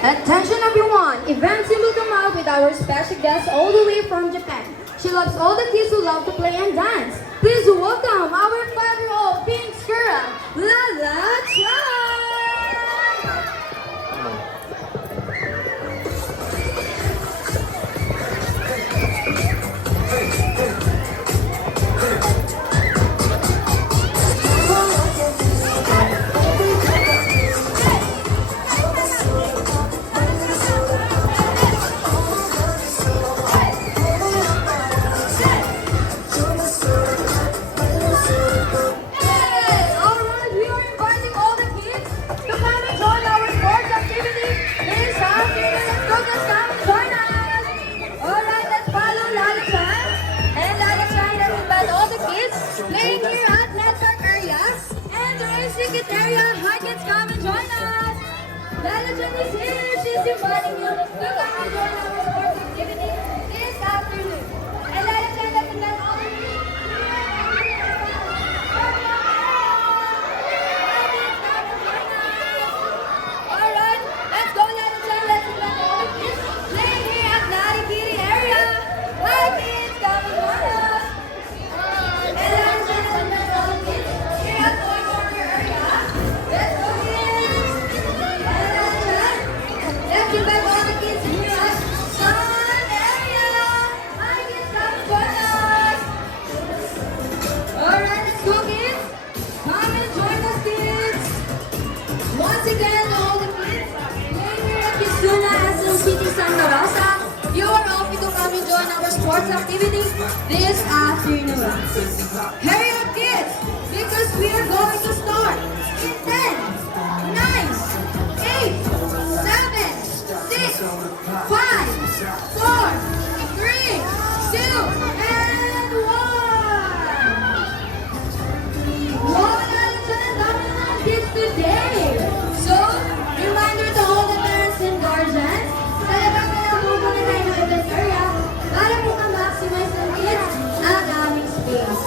Attention everyone! Eventually will come out with our special guest all the way from Japan. She loves all the kids who love to play and dance. Please welcome our 5-year-old pink girl, Lala Chan! Alright, we are inviting all the kids to come and join our sports activity this afternoon. So just come and join us. Alright, let's follow Lala Chan. And Lala Chan will invite all the kids playing here at Network area. And the racing kit area, hi kids, come and join us. Lala Chan is here. She's inviting you to come and join our sports activity this afternoon. And Lala Chan, let's invite all the kids. Alright, let's go, Lala Chan. Let's invite all the kids playing here at Narikiri area. Hi kids, come and join us. And Lala Chan, let's invite all the kids here at Toy Corner area. Let's go, kids. And Lala Chan, let's invite all the kids here at Sun area. Hi kids, come and join us. Alright, let's go, kids. Come and join us, kids. Once again, all the kids playing here at Kitsuna SM City Santa Rosa, you are all free to come and join our sports activity this afternoon. Hurry up, kids, because we are going to start in 10, 9, 8, 7, 6, 5, 4, 3, 2, and 1. Wow, Lala Chan, ang dami na ng kids today. So, reminder to all the parents and guardians, sa labas na lang po muna tayo ng event area para po ma-maximize ng kids ang aming space.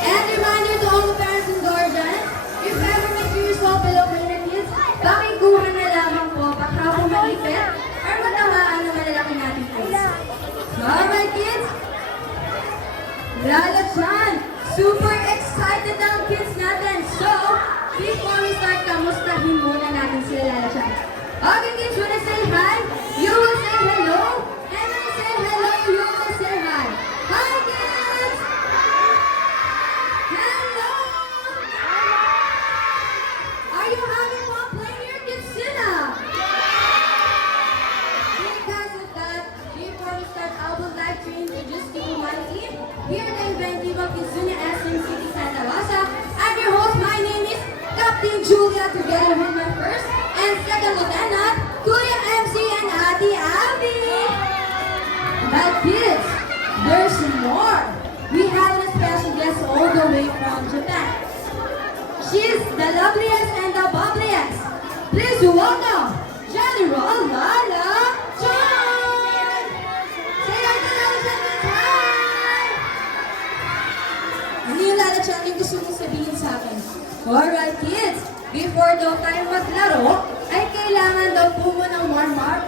And reminder to all the parents and guardians, if ever may curious po below kayo na kids, pakikuha na lamang po, baka po malipit or matamaan ng malalaki nating face. Alright kids, Lala Chan, super excited na ang kids natin. So, before we start, kamustahin muna natin sila, Lala Chan. Okay kids, when I say hi, you will say hello. And when I say hello, you will say hi. Hi kids! Hello! Are you having fun playing your Kitsuna? Because of that, before we start, I would like to introduce to you my team. Here at the event team of Kitsuna SM City Santa Rosa. I'm your host, my name is Captain Julia, together with my first and second lieutenant, Kuya MC and Ate Abby. But kids, there's more. We have a special guest all the way from Japan. She's the loveliest and the bubbliest. Please welcome General Lala Chan. Say hi to Lala Chan. Hi! Ano yung Lala Chan yung gusto mong sabihin sa akin? Alright kids, before daw tayo maglaro, ay kailangan daw po munang warm up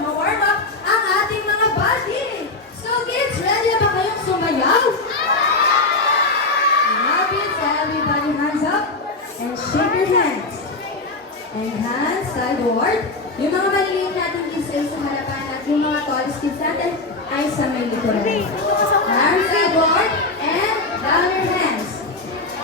ang ating mga body. So kids, ready na ba kayong sumayaw? Now kids, everybody hands up and shake your hands. And hands sideward. Yung mga maliliit natin kids ay sa harapan at yung mga tallest kids natin ay sa may likuran. Hands sideward and down your hands.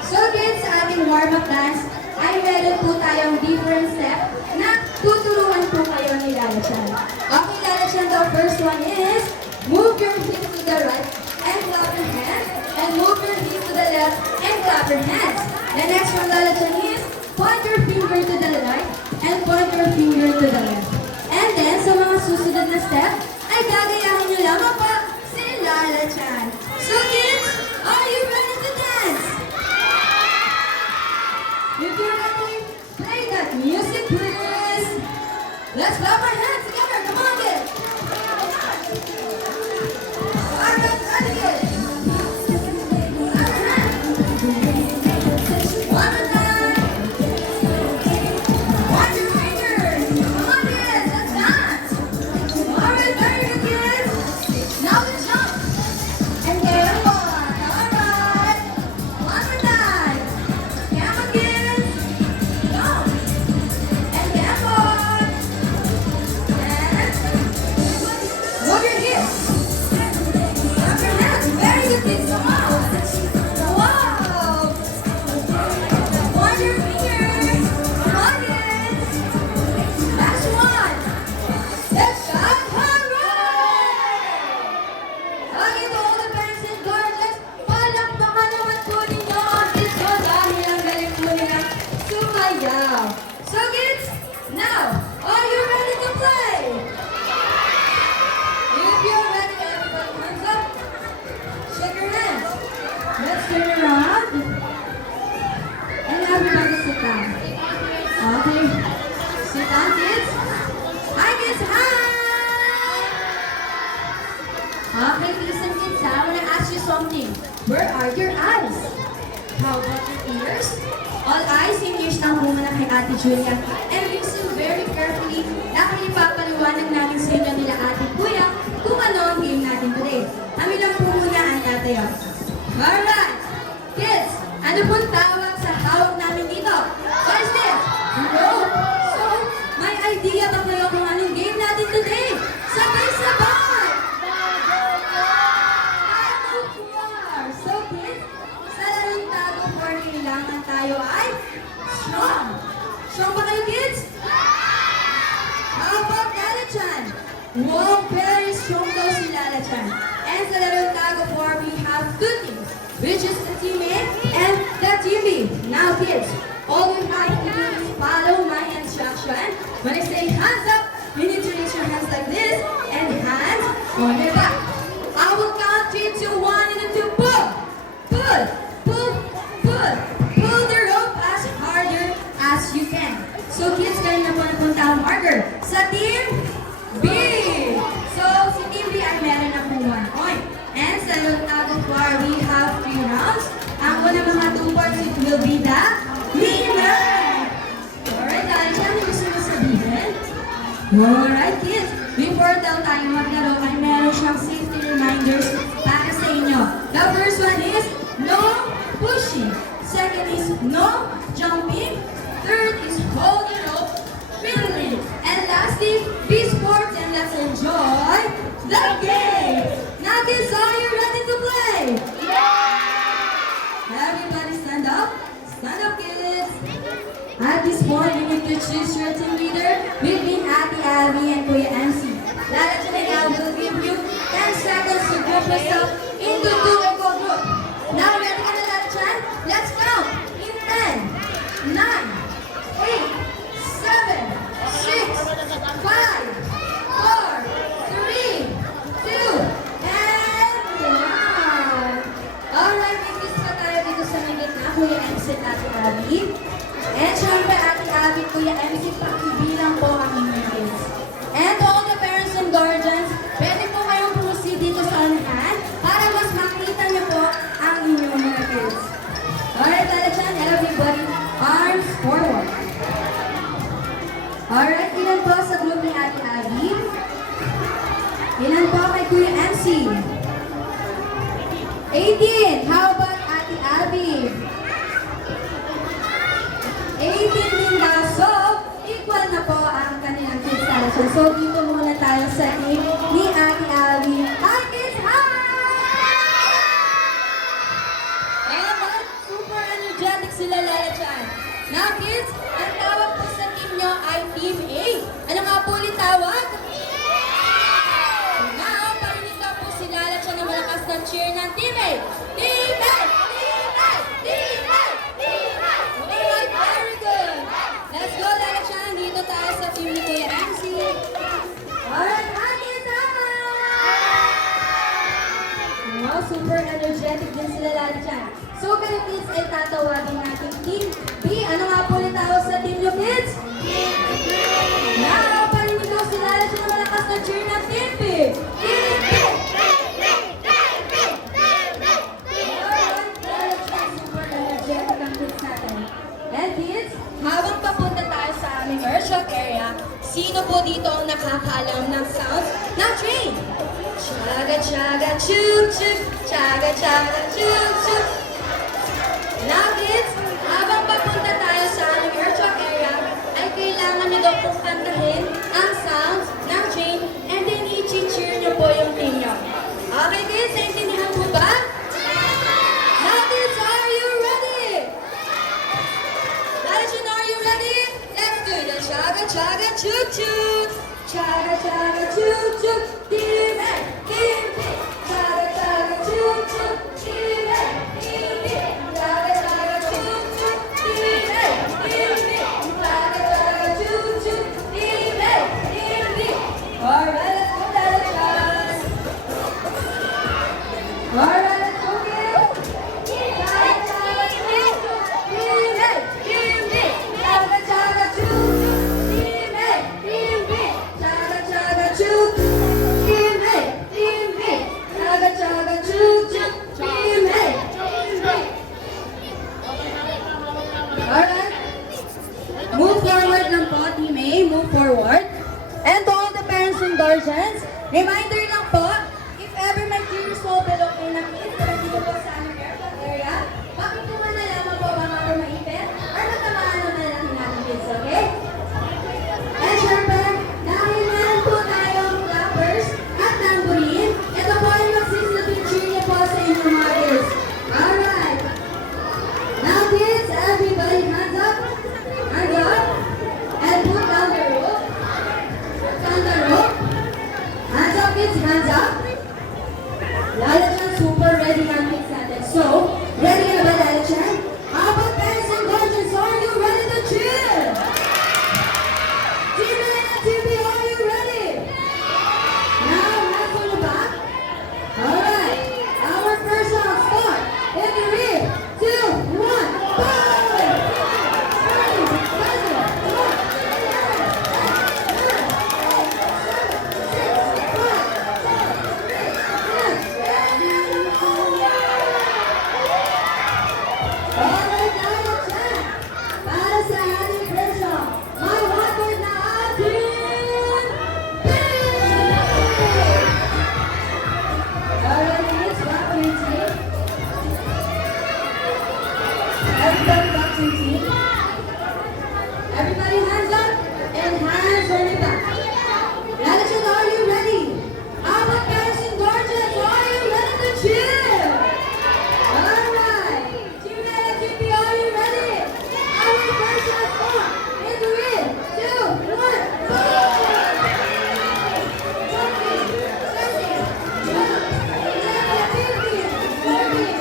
So kids, sa ating warm-up dance ay meron po tayong different step na tuturuan po kayo ni Lala Chan. Okay, Lala Chan, the first one is move your hips to the right and clap your hands, and move your hips to the left and clap your hands. The next one, Lala Chan, is point your finger to the right and point your finger to the left. And then, sa mga susunod na step, ay gagayahin nyo lamang po si Lala Chan. So kids, are you ready to dance? If you're ready, play that music, please. Let's clap our hands together. Come on, kids. All right, ready, kids. Clap our hands. One more time. Watch your fingers. Come on, kids. Let's dance. Where are your eyes? How about your ears? All eyes and ears na muna kay Ate Julia. And listen very carefully dahil ipapaliwanag namin sa inyo nila Ate Kuya kung ano ang game natin today. Kami lang po muna ang tatayo. Alright! Kids, ano pong tawag sa hawak namin dito? What is this? Rope! So, may idea ba kayo kung anong game natin today? Sabay-sabay! So kids, sa larong tago for kailangan tayo ay strong. Strong ba kayo kids? How about Lala-chan? Wow, very strong daw si Lala-chan. And sa larong tago for we have two teams, which is the team A and the team B. Now kids, all you have to do is follow my instruction. When I say hands up, you need to raise your hands like this and hands on your back. I will count 3, 2, 1, and then 2, pull! Pull! Pull! Pull! Pull the rope as harder as you can. So kids, kayo na po napunta ang marker sa team B. So, si team B ay meron na po 1 point. And sa Lotado 4, we have 3 rounds. Ang unang mga 2 points, it will be the winner! Alright, dahil siya, may gusto mo sabihin? Alright kids, before daw tayo maglaro ay meron siyang safety reminders para sa inyo. The first one is no pushing. Second is no jumping. Third is hold the rope, fiddling. And lastly, be sports and let's enjoy the game. Now kids, are you ready to play? Yeah! Everybody stand up. Stand up kids. At this point, you need to choose your team leader between Ate Abby and Kuya MC. Lala-chan and I will give you 10 seconds to group yourself into 2 equal group. Now, ready ka na Lala-chan? Let's count in 10, 9, 8, 7, 6, 5, 4, 3, 2, and 1. Alright, may kiss pa tayo dito sa may gitna, Kuya MC at Ate Abby. And syempre, Ate Abby, Kuya MC, pakibilang po ang inyong kids. And to all the parents and guardians, pwede po kayong proceed dito sa unahan para mas makita niyo po ang inyong mga kids. Alright, Lala-chan, everybody, arms forward. Alright, ilan po sa group ni Ate Abby? Ilan po kay Kuya MC? 18. How about Ate Abby? 18 din daw. So, equal na po ang kanilang kids selection. So, dito muna tayo sa team ni Ate Abby. Hi, kids! Hi! Ayan, super energetic sila, Lala-chan. Now, kids, ang tawag po sa team nyo ay Team A. Ano nga po ulit tawag? Now, parinig daw po si Lala-chan na malakas ng cheer ng Team A. Team A! Team A! Team A! Team A! Alright, very good. Let's go, Lala-chan. Dito tayo sa team ni Kuya MC. Alright, hands up! Wow, super energetic din sila, Lala-chan. So, kayo kids ay tatawagin natin Team B. Ano nga po ulit tawag sa team nyo, kids? Team B! Now, parinig daw si Lala-chan na malakas na cheer ng Team B. Team B! And kids, habang papunta tayo sa aming workshop area, sino po dito ang nakakaalam ng sounds ng train? Chaga chaga choo choo, chaga chaga choo choo. Now kids, habang papunta tayo sa aming workshop area, ay kailangan nyo daw pong kantahin ang sounds ng train and then i-cheer nyo po yung team nyo. Okay kids, naintindihan mo ba? Now kids, are you ready? Lala-chan, are you ready? Let's do the chaga chaga choo choo. Chaga chaga choo choo. Team A, Team B. Chaga chaga choo choo. Team A, Team B. Chaga chaga choo choo. Team A, Team B. Chaga chaga choo choo. Team A, Team B. Alright, let's go, Lala-chan. Alright, let's go, kids. Chaga chaga choo choo. Team A, Team B. Chaga chaga choo choo. Team A, Team B. Chaga chaga choo choo. Team A, forward. And to all the parents and guardians, reminder lang po, if ever may curious po below kayo ng kids na dito po sa aming aircon area, bakit naman na lamang po baka po maipit or matamaan naman natin natin kids, okay? And syempre, dahil meron po tayong clappers at tambourine, ito po ay mag-sis na picture niyo po sa inyong mga kids. Alright. Now kids, everybody hands up. Hands up. And put down the rope. Down the rope. Hands up kids, hands up. Lala Chan, super ready ang kids natin. So, ready na ba Lala Chan? How about parents and guardians? Are you ready to cheer? Team A and Team B, are you ready? Now, hands on the back. Alright. Our first round start. In 3, 2, 1, go! Alright, Lala Chan. Para sa ating first round, may one word na ating B! Alright, kids, back to your team. Everybody back to your team. Everybody hands up and hands on your back. Lala Chan, are you ready? How about parents and guardians? Are you ready to cheer? Alright. Team A and Team B, are you ready? Our first round start. In 3, 2, 1, go! Jumping, jumping, jump, 11, 15, 14,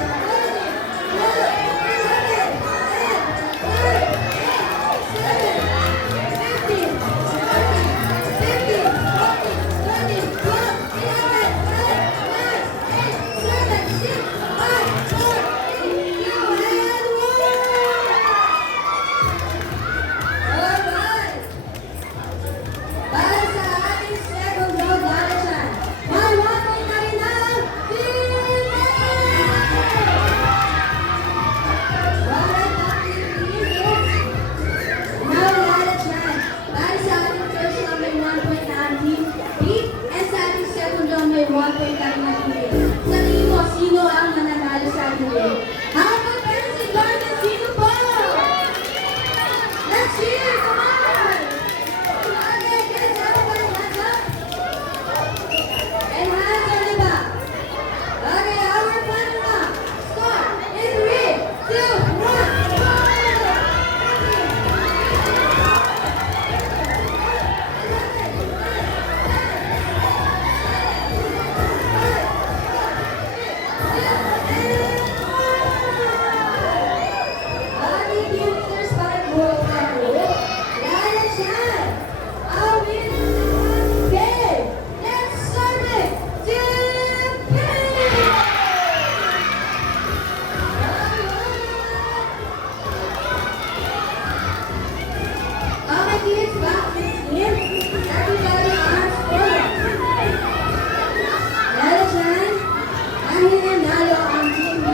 Alright. Para sa ating second round, Lala Chan, may one point na rin ang Team A! Alright, back to your team, kids. Now, Lala Chan, para sa ating first round, may 1 point na ang Team B, and sa ating second round, may 1 point na rin ang Team A. Sa tingin mo, sino ang mananalo sa ating game? How about parents and guardians? Sino po? Let's cheer! Come on! Okay, kids, everybody hands up. And hands on the back. Okay, our final round. Start in 3, 2, 1, go! Okay, team leaders, para buhok na po. Lala Chan, our winner is game. Let's serve it. Team B! Okay, kids, back to the team. Everybody arms forward. Lala Chan, dahil nanalo ang Team B,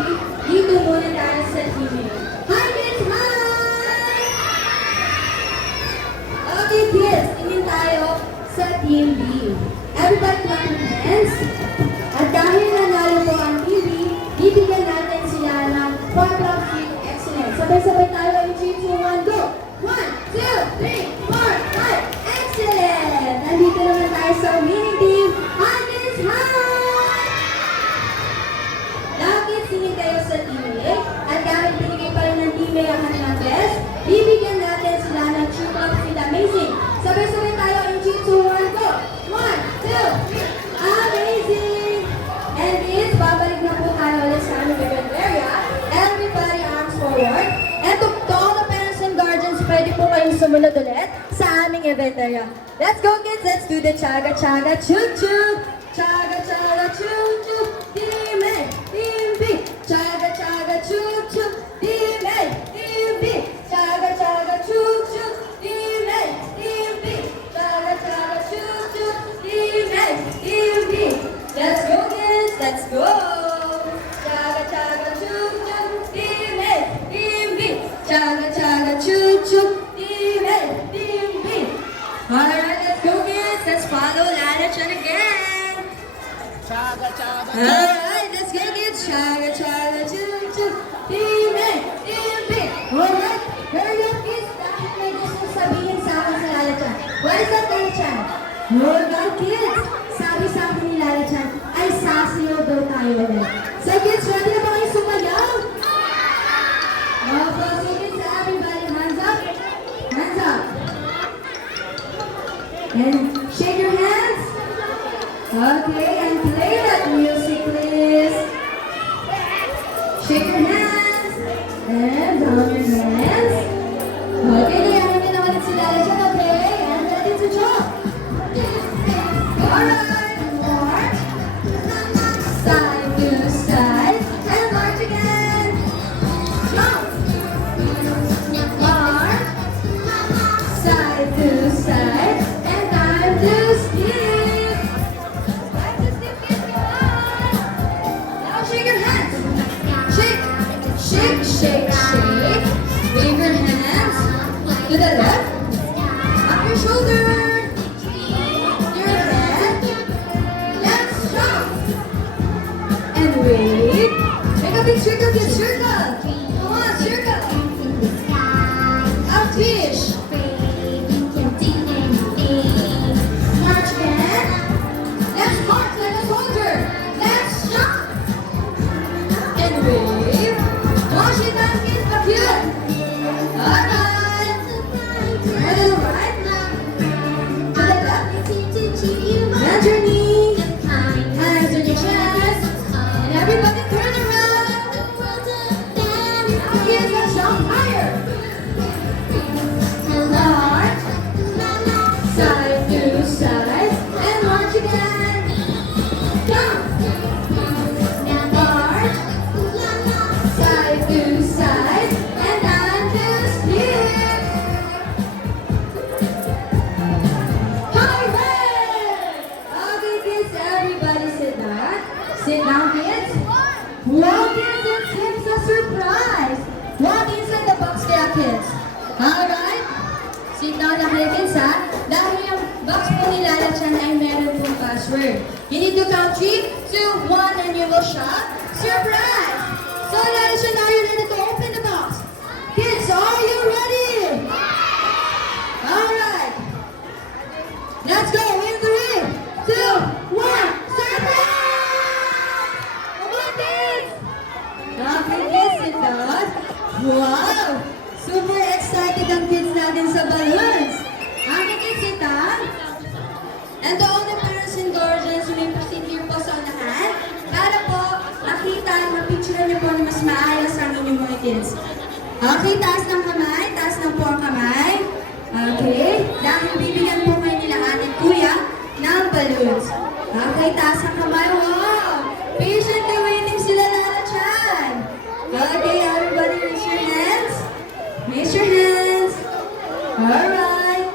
dito muna tayo sa Team A. Hi, kids! Hi! Okay, kids, tingin tayo sa Team B. Everybody clap your hands. At dahil nanalo po ang Team B, bibigyan natin sila ng photo of Team Excellence. Sabay-sabay tayo in 3, 2, 1, go! 1, 2, 3, 4, 5, excellent! Nandito naman tayo sa winning team. Hi, kids! Hi! Now, kids, tingin kayo sa Team A. At dahil binigay pa rin ng Team A ang kanilang best, bibigyan natin sila ng True Love with Amazing. Sabay-sabay tayo in 3, 2, 1, go! 1, 2, 3, amazing! And kids, babalik na po tayo ulit sa aming event area. Everybody arms forward. And to all the parents and guardians, pwede po kayong sumunod ulit sa aming event area. Let's go kids, let's do the chaga chaga choo choo. Chaga chaga choo choo. Team A, Team B. Chaga chaga choo choo. Team A, Team B. Chaga chaga choo choo. Team A, Team B. Chaga chaga choo choo. Team A, Team B. Let's go kids, let's go. Chaga chaga choo choo. Team A, Team B. Chaga chaga choo choo. Team A, Team B. Alright, let's go kids. Let's follow Lala Chan again. Chaga, chaga, Alright, let's go kids. Chaga, chaga, choo, choo. Ime, ime. Alright, hurry up kids. Dahil may gusto sabihin sa akin si Lala Chan. What is that, Lala Chan? Alright kids. Sabi sa akin ni Lala Chan, ay sasayaw daw tayo ulit. So kids, ready na ba kayo sumayaw? Okay, so kids, everybody, hands up. Hands up. And shake your hands. Okay, and play that music, please. Shake your hands. And down your hands. Okay, nayayain niyo naman si Lala Chan, okay? And ready to jump. Alright, march. Side to side. And march again. Jump. March. Side to side. And time to skip. Time to skip, kids, go on. Now shake your hands. Shake, shake, shake, shake. Wave your hands to the left. Up your shoulder. Your head. Let's jump. And wave. Make a big circle, kids, circle. Come on, circle. Up fish. March again. Let's march like a soldier. Let's jump. And wave. Wash it down, kids, up here. Alright. To the right. To the left. Bend your knee. Hands on your chest. And everybody turn around. Now kids, let's jump higher. March. Side to side. And march again. Jump. March. Side to side. And time to skip. Alright! Okay kids, everybody sit down. Sit down kids. Wow kids, it seems a surprise. What inside the box kaya kids? Alright? Sit down na kayo kids ha. Dahil yung box po ni Lala Chan ay meron pong password. You need to count 3, 2, 1 and you will shout, surprise! So Lala Chan, are you ready to open the box? Kids, are you ready? Alright. Let's go in 3, 2, 1, surprise! Come on kids! Okay kids, sit down. Wow! Super excited ang kids natin sa balloons. Okay kids, sit down. And to all the parents and guardians, you may proceed here po sa unahan para po makita, mapicturean niyo po na mas maayos ang inyong mga kids. Okay, taas ng kamay, taas ng po ang kamay. Okay, dahil bibigyan po kayo nila ating kuya ng balloons. Okay, taas ng kamay. Wow! Patiently waiting sila Lala Chan. Okay, everybody raise your hands. Raise your hands. Alright.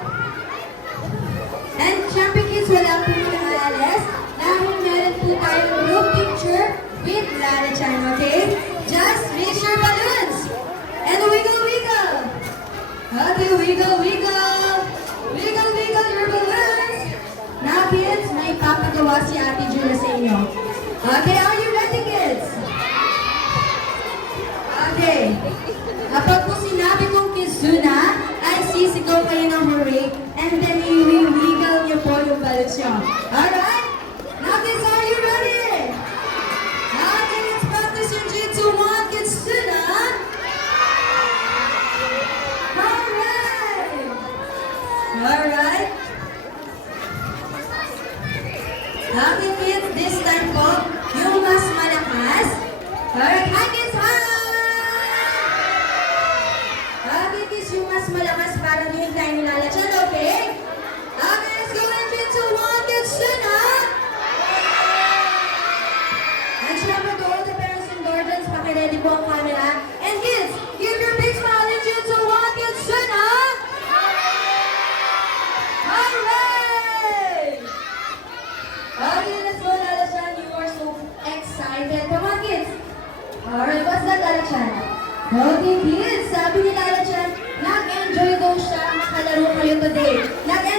And syempre kids, wala po mga alas dahil meron po tayong group picture with Lala Chan, okay? Just raise your balloons. And wiggle, wiggle. Okay, wiggle, wiggle. Wiggle, wiggle your balloons. Now kids, may papagawa si Ate Julia sa inyo. Okay, are you ready kids? Okay. Kapag po sinabi kong Kizuna, ay sisigaw kayo ng hooray, and then i-wiggle niyo po yung balloons niyo. Alright? Now kids, are you ready? Okay, let's practice your 3, 2, 1, Kizuna. Alright! Alright? Okay kids, this time po, yung mas malakas. Alright, hi kids, hi! Okay kids, yung mas malakas para din tayo ni Lala Chan, okay? Okay, let's go in 3, 2, 1, kids, Suna! And syempre to all the parents and guardians, pakiready po ang camera. And kids, give your big smile in 3, 2, 1, kids, Suna! Alright! Okay, let's go Lala Chan, you are so excited. Come on kids! Alright, what's that Lala Chan? Okay kids, sabi ni Lala Chan, nag-enjoy daw siya makalaro kayo today. Nag-enjoy